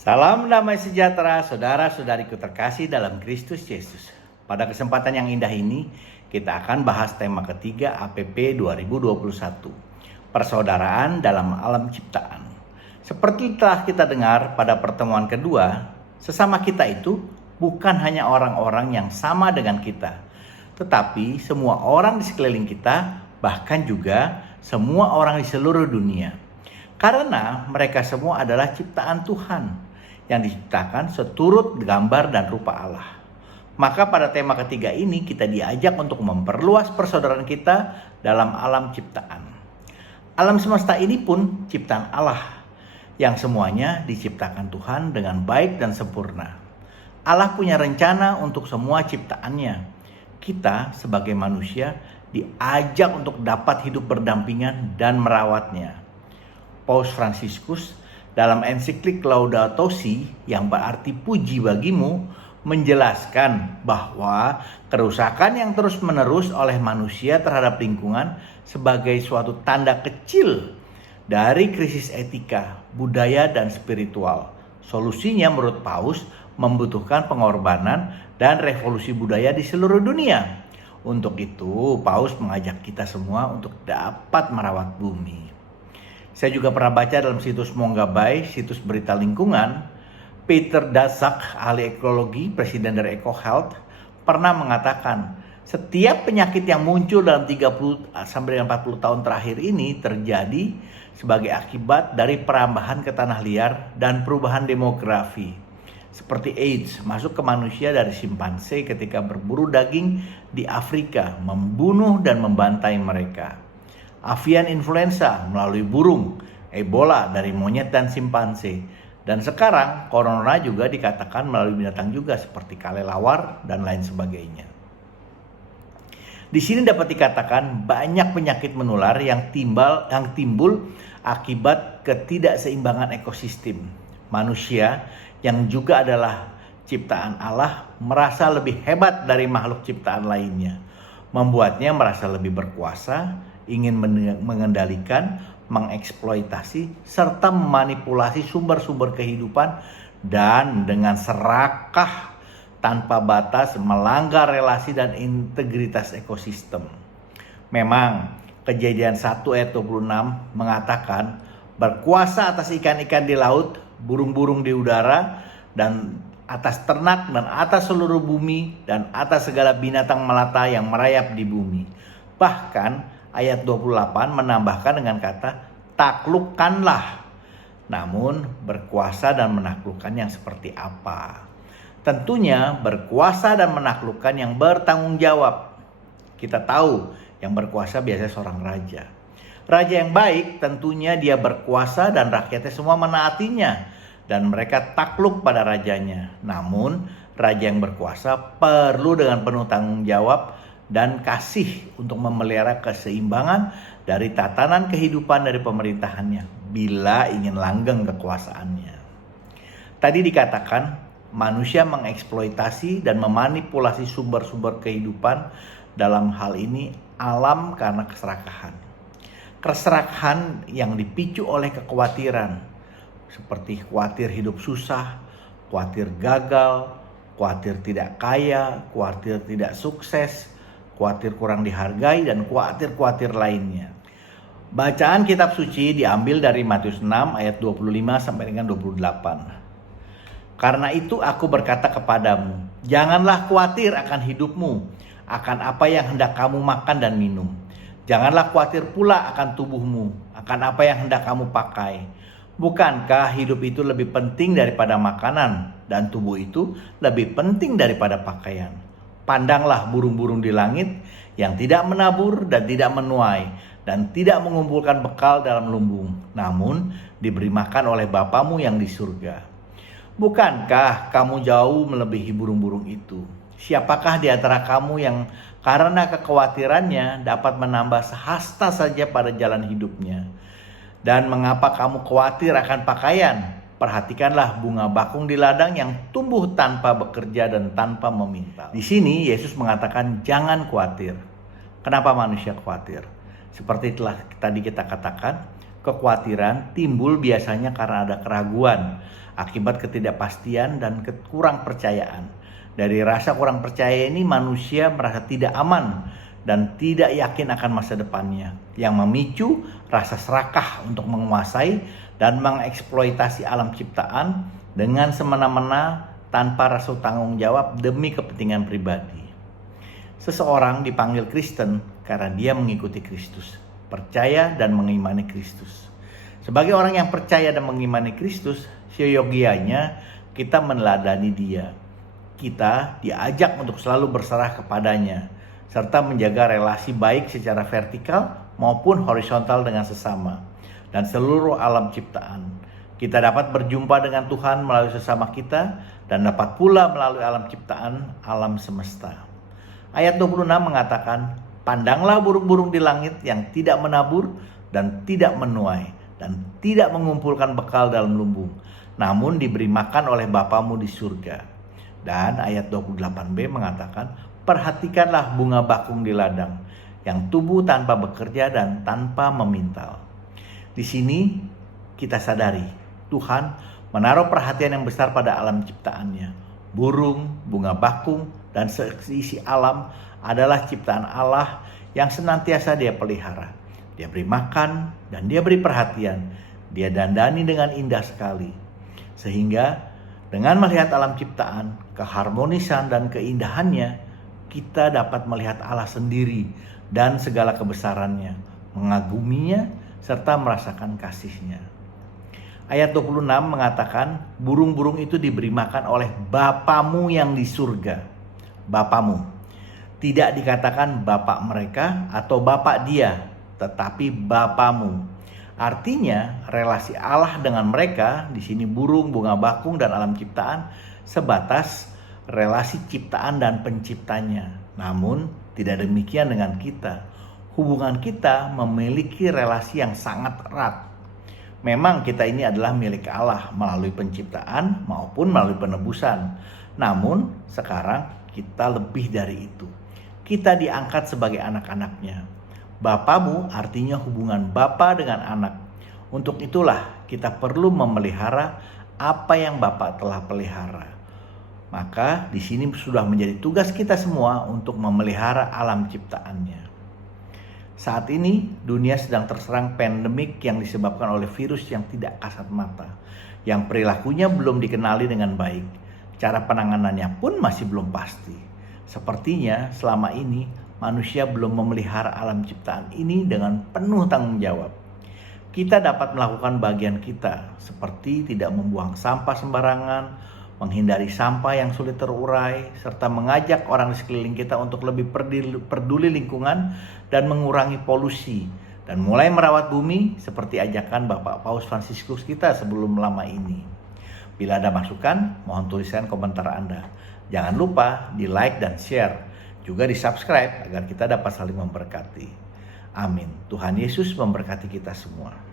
Salam damai sejahtera saudara-saudariku terkasih dalam Kristus Yesus. Pada kesempatan yang indah ini, kita akan bahas tema ketiga APP 2021. Persaudaraan dalam alam ciptaan. Seperti telah kita dengar pada pertemuan kedua, sesama kita itu bukan hanya orang-orang yang sama dengan kita, tetapi semua orang di sekeliling kita, bahkan juga semua orang di seluruh dunia. Karena mereka semua adalah ciptaan Tuhan yang diciptakan seturut gambar dan rupa Allah. Maka pada tema ketiga ini kita diajak untuk memperluas persaudaraan kita dalam alam ciptaan. Alam semesta ini pun ciptaan Allah yang semuanya diciptakan Tuhan dengan baik dan sempurna. Allah punya rencana untuk semua ciptaannya. Kita sebagai manusia diajak untuk dapat hidup berdampingan dan merawatnya. Paus Fransiskus dalam ensiklik Laudato Si yang berarti puji bagimu menjelaskan bahwa kerusakan yang terus-menerus oleh manusia terhadap lingkungan sebagai suatu tanda kecil dari krisis etika, budaya, dan spiritual. Solusinya menurut Paus membutuhkan pengorbanan dan revolusi budaya di seluruh dunia. Untuk itu, Paus mengajak kita semua untuk dapat merawat bumi. Saya juga pernah baca dalam situs Mongabay, situs berita lingkungan, Peter Daszak, ahli ekologi, presiden dari EcoHealth, pernah mengatakan setiap penyakit yang muncul dalam 30 sampai 40 tahun terakhir ini terjadi sebagai akibat dari perambahan ke tanah liar dan perubahan demografi. Seperti AIDS masuk ke manusia dari simpanse ketika berburu daging di Afrika, membunuh dan membantai mereka. Avian influenza melalui burung, Ebola dari monyet dan simpanse, dan sekarang corona juga dikatakan melalui binatang juga seperti kelelawar dan lain sebagainya. Di sini dapat dikatakan banyak penyakit menular yang timbul akibat ketidakseimbangan ekosistem. Manusia yang juga adalah ciptaan Allah merasa lebih hebat dari makhluk ciptaan lainnya, membuatnya merasa lebih berkuasa, ingin mengendalikan, mengeksploitasi, serta memanipulasi sumber-sumber kehidupan dan dengan serakah tanpa batas melanggar relasi dan integritas ekosistem. Memang Kejadian 1 ayat 26 mengatakan berkuasa atas ikan-ikan di laut, burung-burung di udara, dan atas ternak dan atas seluruh bumi dan atas segala binatang melata yang merayap di bumi. Bahkan ayat 28 menambahkan dengan kata taklukkanlah. Namun berkuasa dan menaklukkan yang seperti apa? Tentunya berkuasa dan menaklukkan yang bertanggung jawab. Kita tahu yang berkuasa biasanya seorang raja. Raja yang baik tentunya dia berkuasa dan rakyatnya semua menaatinya dan mereka takluk pada rajanya. Namun raja yang berkuasa perlu dengan penuh tanggung jawab dan kasih untuk memelihara keseimbangan dari tatanan kehidupan dari pemerintahannya bila ingin langgeng kekuasaannya. Tadi dikatakan manusia mengeksploitasi dan memanipulasi sumber-sumber kehidupan, dalam hal ini alam, karena keserakahan. Keserakahan yang dipicu oleh kekhawatiran seperti khawatir hidup susah, khawatir gagal, khawatir tidak kaya, khawatir tidak sukses, khawatir kurang dihargai, dan khawatir lainnya. Bacaan kitab suci diambil dari Matius 6 ayat 25 sampai dengan 28. Karena itu aku berkata kepadamu, janganlah khawatir akan hidupmu, akan apa yang hendak kamu makan dan minum. Janganlah khawatir pula akan tubuhmu, akan apa yang hendak kamu pakai. Bukankah hidup itu lebih penting daripada makanan, dan tubuh itu lebih penting daripada pakaian? Pandanglah burung-burung di langit yang tidak menabur dan tidak menuai dan tidak mengumpulkan bekal dalam lumbung, namun diberi makan oleh Bapamu yang di surga. Bukankah kamu jauh melebihi burung-burung itu? Siapakah di antara kamu yang karena kekhawatirannya dapat menambah sehasta saja pada jalan hidupnya? Dan mengapa kamu khawatir akan pakaian? Perhatikanlah bunga bakung di ladang yang tumbuh tanpa bekerja dan tanpa meminta. Di sini Yesus mengatakan jangan khawatir. Kenapa manusia khawatir? Seperti telah tadi kita katakan, kekhawatiran timbul biasanya karena ada keraguan, akibat ketidakpastian dan kurang percayaan. Dari rasa kurang percaya ini manusia merasa tidak aman dan tidak yakin akan masa depannya, yang memicu rasa serakah untuk menguasai dan mengeksploitasi alam ciptaan dengan semena-mena tanpa rasa tanggung jawab demi kepentingan pribadi. Seseorang dipanggil Kristen karena dia mengikuti Kristus, percaya dan mengimani Kristus. Sebagai orang yang percaya dan mengimani Kristus, seyogianya kita meneladani dia. Kita diajak untuk selalu berserah kepadanya, serta menjaga relasi baik secara vertikal maupun horizontal dengan sesama dan seluruh alam ciptaan. Kita dapat berjumpa dengan Tuhan melalui sesama kita dan dapat pula melalui alam ciptaan, alam semesta. Ayat 26 mengatakan, "Pandanglah burung-burung di langit yang tidak menabur dan tidak menuai dan tidak mengumpulkan bekal dalam lumbung, namun diberi makan oleh Bapamu di surga." Dan ayat 28b mengatakan, "Perhatikanlah bunga bakung di ladang yang tumbuh tanpa bekerja dan tanpa memintal." Di sini kita sadari Tuhan menaruh perhatian yang besar pada alam ciptaannya. Burung, bunga bakung, dan seisi alam adalah ciptaan Allah yang senantiasa dia pelihara. Dia beri makan dan dia beri perhatian. Dia dandani dengan indah sekali. Sehingga dengan melihat alam ciptaan, keharmonisan dan keindahannya, kita dapat melihat Allah sendiri dan segala kebesarannya, mengaguminya serta merasakan kasih-Nya. Ayat 26 mengatakan, burung-burung itu diberi makan oleh Bapamu yang di surga. Bapamu. Tidak dikatakan bapak mereka atau bapak dia, tetapi Bapamu. Artinya relasi Allah dengan mereka, di sini burung, bunga bakung dan alam ciptaan, sebatas relasi ciptaan dan penciptanya. Namun tidak demikian dengan kita. Hubungan kita memiliki relasi yang sangat erat. Memang kita ini adalah milik Allah melalui penciptaan maupun melalui penebusan. Namun sekarang kita lebih dari itu. Kita diangkat sebagai anak-anaknya. Bapamu artinya hubungan bapa dengan anak. Untuk itulah kita perlu memelihara apa yang Bapa telah pelihara. Maka di sini sudah menjadi tugas kita semua untuk memelihara alam ciptaannya. Saat ini dunia sedang terserang pandemik yang disebabkan oleh virus yang tidak kasat mata, yang perilakunya belum dikenali dengan baik. Cara penanganannya pun masih belum pasti. Sepertinya selama ini manusia belum memelihara alam ciptaan ini dengan penuh tanggung jawab. Kita dapat melakukan bagian kita, seperti tidak membuang sampah sembarangan, menghindari sampah yang sulit terurai, serta mengajak orang di sekeliling kita untuk lebih peduli lingkungan dan mengurangi polusi, dan mulai merawat bumi seperti ajakan Bapak Paus Fransiskus kita sebelum lama ini. Bila ada masukan, mohon tuliskan komentar Anda. Jangan lupa di like dan share, juga di subscribe agar kita dapat saling memberkati. Amin. Tuhan Yesus memberkati kita semua.